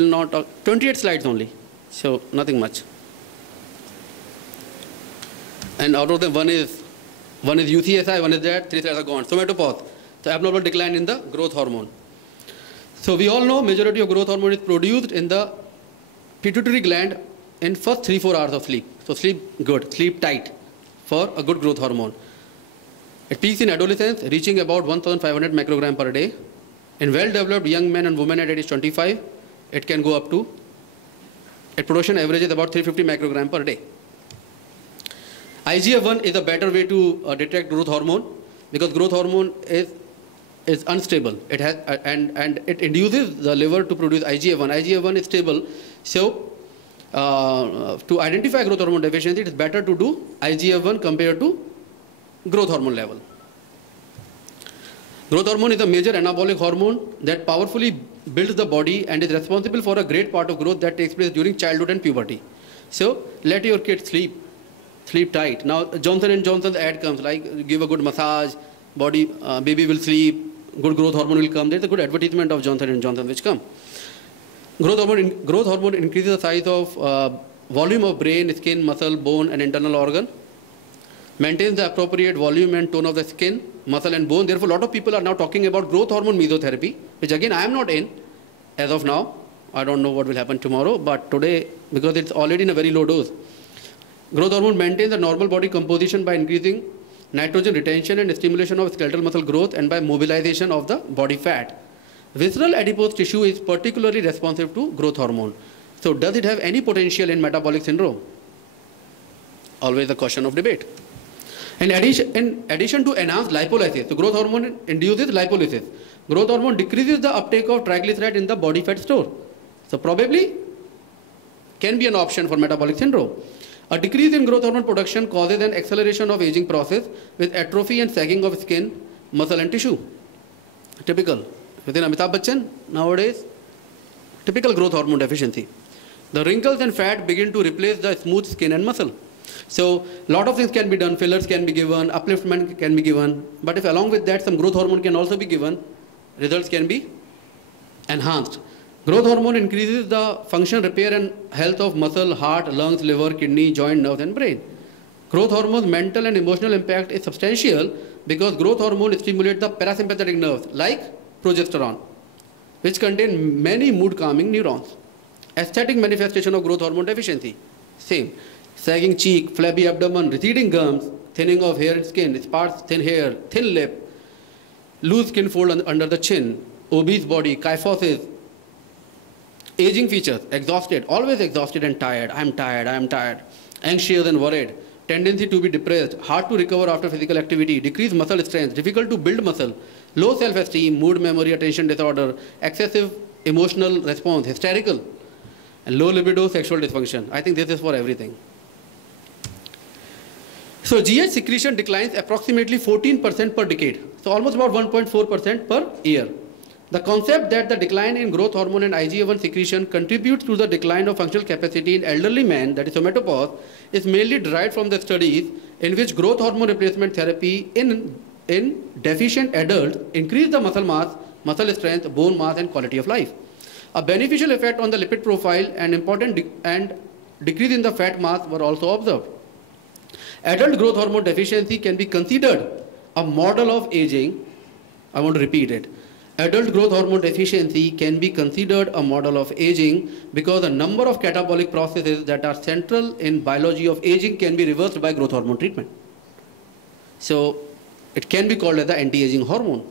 will not talk. 28 slides only, so nothing much. And out of them, one is UCSI, one is that, 3 slides are gone. Somatopause, so abnormal decline in the growth hormone. So we all know majority of growth hormone is produced in the pituitary gland in first 3-4 hours of sleep. So sleep good, sleep tight for a good growth hormone. It peaks in adolescence, reaching about 1,500 microgram per day. In well-developed young men and women at age 25, it can go up to, its production averages about 350 microgram per day. IGF-1 is a better way to detect growth hormone because growth hormone is unstable. It has and it induces the liver to produce IGF-1. IGF-1 is stable, so to identify growth hormone deficiency, it is better to do IGF-1 compared to growth hormone level. Growth hormone is a major anabolic hormone that powerfully builds the body and is responsible for a great part of growth that takes place during childhood and puberty. So let your kids sleep tight. Now Johnson & Johnson's ad comes like give a good massage, baby will sleep, good growth hormone will come. There's a good advertisement of Johnson & Johnson which come. Growth hormone increases the size of volume of brain, skin, muscle, bone and internal organ. Maintains the appropriate volume and tone of the skin, muscle and bone. Therefore, a lot of people are now talking about growth hormone mesotherapy, which again I am not in as of now. I don't know what will happen tomorrow, but today, because it's already in a very low dose. Growth hormone maintains the normal body composition by increasing nitrogen retention and stimulation of skeletal muscle growth and by mobilization of the body fat. Visceral adipose tissue is particularly responsive to growth hormone. So does it have any potential in metabolic syndrome? Always a question of debate. In addition to enhanced lipolysis, so growth hormone induces lipolysis. Growth hormone decreases the uptake of triglyceride in the body fat store. So probably can be an option for metabolic syndrome. A decrease in growth hormone production causes an acceleration of aging process with atrophy and sagging of skin, muscle and tissue. Typical. Within Amitabh Bachchan nowadays, typical growth hormone deficiency. The wrinkles and fat begin to replace the smooth skin and muscle. So a lot of things can be done, fillers can be given, upliftment can be given, but if along with that some growth hormone can also be given, results can be enhanced. Growth hormone increases the function, repair and health of muscle, heart, lungs, liver, kidney, joint, nerves and brain. Growth hormone's mental and emotional impact is substantial because growth hormone stimulates the parasympathetic nerves like progesterone, which contain many mood calming neurons. Aesthetic manifestation of growth hormone deficiency, same. Sagging cheek, flabby abdomen, receding gums, thinning of hair and skin, sparse thin hair, thin lip, loose skin fold under the chin, obese body, kyphosis, aging features, exhausted, always exhausted and tired. I am tired, anxious and worried, tendency to be depressed, hard to recover after physical activity, decreased muscle strength, difficult to build muscle, low self-esteem, mood, memory, attention disorder, excessive emotional response, hysterical, and low libido, sexual dysfunction. I think this is for everything. So GH secretion declines approximately 14% per decade. So almost about 1.4% per year. The concept that the decline in growth hormone and IGF-1 secretion contributes to the decline of functional capacity in elderly men, that is somatopause, is mainly derived from the studies in which growth hormone replacement therapy in deficient adults increased the muscle mass, muscle strength, bone mass and quality of life. A beneficial effect on the lipid profile and decrease in the fat mass were also observed. Adult growth hormone deficiency can be considered a model of aging. I want to repeat it. Adult growth hormone deficiency can be considered a model of aging because a number of catabolic processes that are central in biology of aging can be reversed by growth hormone treatment. So it can be called as the anti-aging hormone.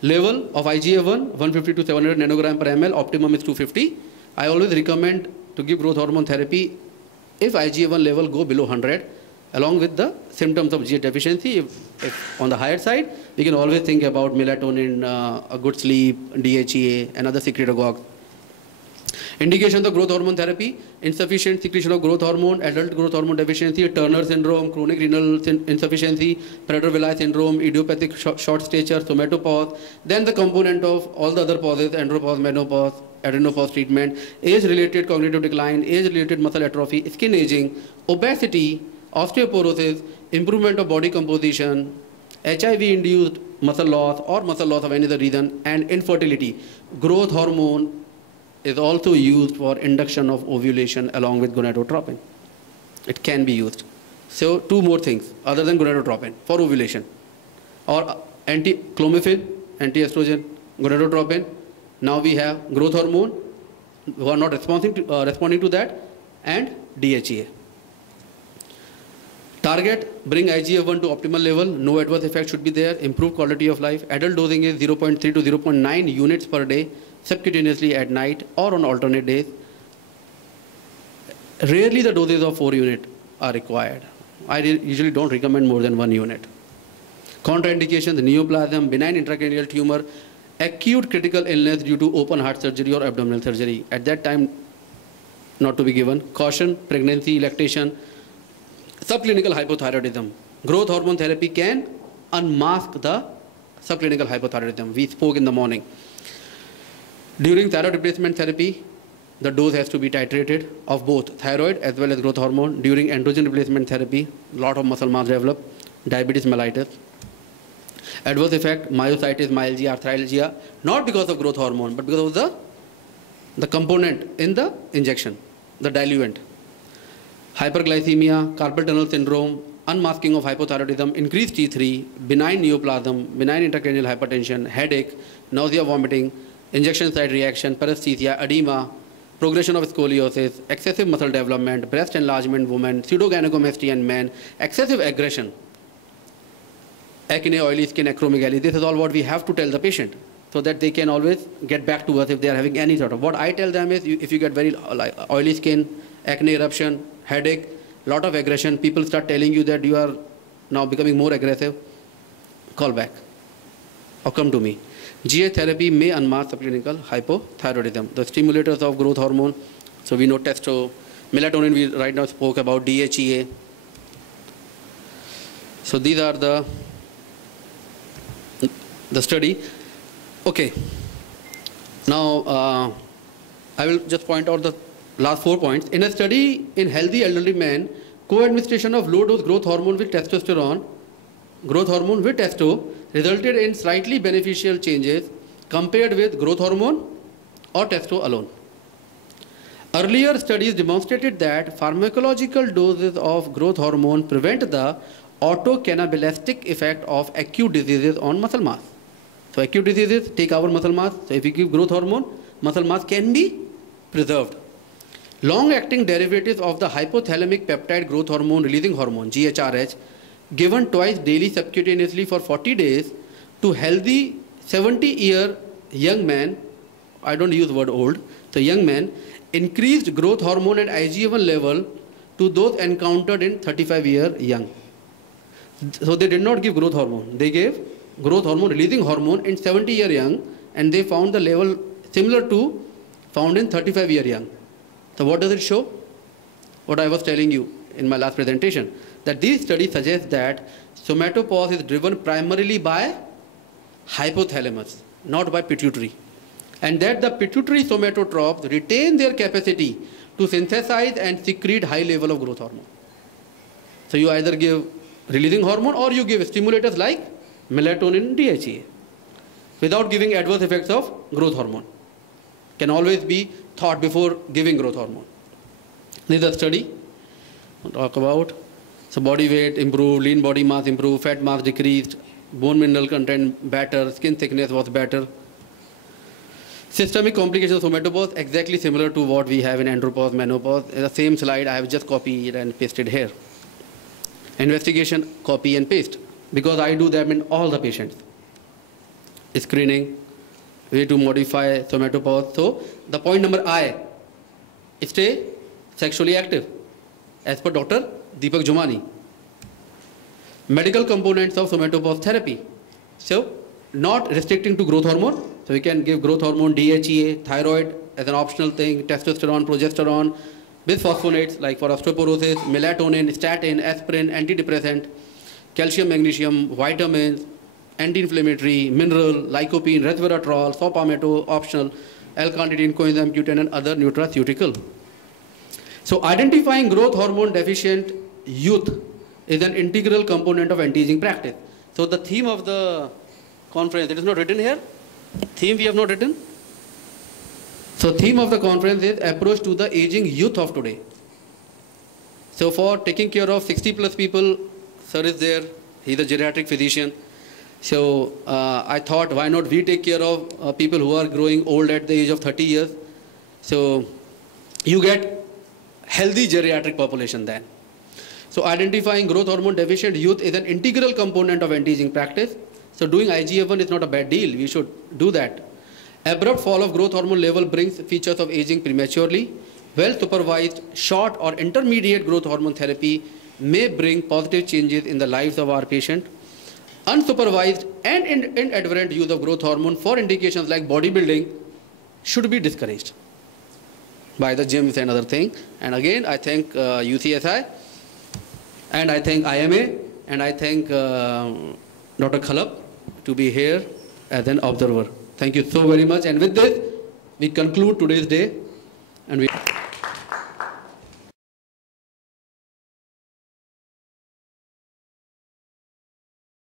Level of IGF-1, 150 to 700 nanogram per ml, optimum is 250. I always recommend to give growth hormone therapy if IGF-1 level go below 100. Along with the symptoms of GH deficiency, if on the higher side, we can always think about melatonin, a good sleep, DHEA, and other secretagogues. Indications of growth hormone therapy: insufficient secretion of growth hormone, adult growth hormone deficiency, Turner syndrome, chronic renal insufficiency, Prader-Willi syndrome, idiopathic short stature, somatopause. Then the component of all the other pauses: andropause, menopause, adenopause treatment, age-related cognitive decline, age-related muscle atrophy, skin aging, obesity, osteoporosis, improvement of body composition, HIV-induced muscle loss or muscle loss of any other reason, and infertility. Growth hormone is also used for induction of ovulation along with gonadotropin. It can be used. So two more things other than gonadotropin for ovulation, or clomiphene, anti-estrogen, gonadotropin. Now we have growth hormone who are not responding to that, and DHEA. Target, bring IGF-1 to optimal level. No adverse effect should be there. Improve quality of life. Adult dosing is 0.3 to 0.9 units per day, subcutaneously at night or on alternate days. Rarely the doses of 4 units are required. I usually don't recommend more than 1 unit. Contraindications, neoplasm, benign intracranial tumor, acute critical illness due to open heart surgery or abdominal surgery. At that time, not to be given. Caution, pregnancy, lactation, subclinical hypothyroidism. Growth hormone therapy can unmask the subclinical hypothyroidism. We spoke in the morning. During thyroid replacement therapy, the dose has to be titrated of both thyroid as well as growth hormone. During androgen replacement therapy, lot of muscle mass develop, diabetes mellitus. Adverse effect, myositis, myalgia, arthralgia, not because of growth hormone, but because of the component in the injection, the diluent. Hyperglycemia, carpal tunnel syndrome, unmasking of hypothyroidism, increased T3, benign neoplasm, benign intracranial hypertension, headache, nausea, vomiting, injection site reaction, paresthesia, edema, progression of scoliosis, excessive muscle development, breast enlargement women, pseudogynecomastia in men, excessive aggression, acne, oily skin, acromegaly. This is all what we have to tell the patient so that they can always get back to us if they are having any sort of. What I tell them is, if you get very oily skin, acne eruption, headache, lot of aggression, people start telling you that you are now becoming more aggressive, call back or come to me. GH therapy may unmask subclinical hypothyroidism. The stimulators of growth hormone, so we know testo, melatonin, we right now spoke about, DHEA. So these are the study. Okay. Now I will just point out the last 4 points. In a study in healthy elderly men, co-administration of low-dose growth hormone with testo resulted in slightly beneficial changes compared with growth hormone or testo alone. Earlier studies demonstrated that pharmacological doses of growth hormone prevent the autocannibalistic effect of acute diseases on muscle mass. So acute diseases take our muscle mass. So if you give growth hormone, muscle mass can be preserved. Long-acting derivatives of the hypothalamic peptide growth hormone releasing hormone, GHRH, given twice daily subcutaneously for 40 days to healthy 70-year young men, I don't use the word old, so young men, increased growth hormone and IGF-1 level to those encountered in 35-year young. So they did not give growth hormone. They gave growth hormone releasing hormone in 70-year young, and they found the level similar to found in 35-year young. So what does it show? What I was telling you in my last presentation, that these studies suggest that somatopause is driven primarily by hypothalamus, not by pituitary, and that the pituitary somatotropes retain their capacity to synthesize and secrete high level of growth hormone. So you either give releasing hormone or you give stimulators like melatonin, DHEA, without giving adverse effects of growth hormone. Can always be thought before giving growth hormone. This is a study we'll talk about. So body weight improved, lean body mass improved, fat mass decreased, bone mineral content better, skin thickness was better. Systemic complications of somatopause exactly similar to what we have in andropause, menopause. In the same slide I have just copied and pasted here. Investigation, copy and paste, because I do them in all the patients. Screening, way to modify somatopause. So the point number I, stay sexually active as per Dr. Deepak Jumani. Medical components of somatopause therapy. So not restricting to growth hormone. So we can give growth hormone, DHEA, thyroid as an optional thing, testosterone, progesterone, bisphosphonates like for osteoporosis, melatonin, statin, aspirin, antidepressant, calcium, magnesium, vitamins, anti-inflammatory, mineral, lycopene, resveratrol, saw palmetto, optional, L-carnitine, coenzyme Q10 and other nutraceutical. So identifying growth hormone deficient youth is an integral component of anti-aging practice. So the theme of the conference, it is not written here. Theme we have not written. So theme of the conference is approach to the aging youth of today. So for taking care of 60 plus people, sir is there, he's a geriatric physician. So I thought, why not we take care of people who are growing old at the age of 30 years. So you get healthy geriatric population then. So identifying growth hormone deficient youth is an integral component of anti-aging practice. So doing IGF-1 is not a bad deal, we should do that. Abrupt fall of growth hormone level brings features of aging prematurely. Well supervised short or intermediate growth hormone therapy may bring positive changes in the lives of our patient. Unsupervised and inadvertent use of growth hormone for indications like bodybuilding should be discouraged by the gyms and other things. And again, I thank UCSI, and I thank IMA, and I thank Dr. Khalap to be here as an observer. Thank you so very much. And with this, we conclude today's day.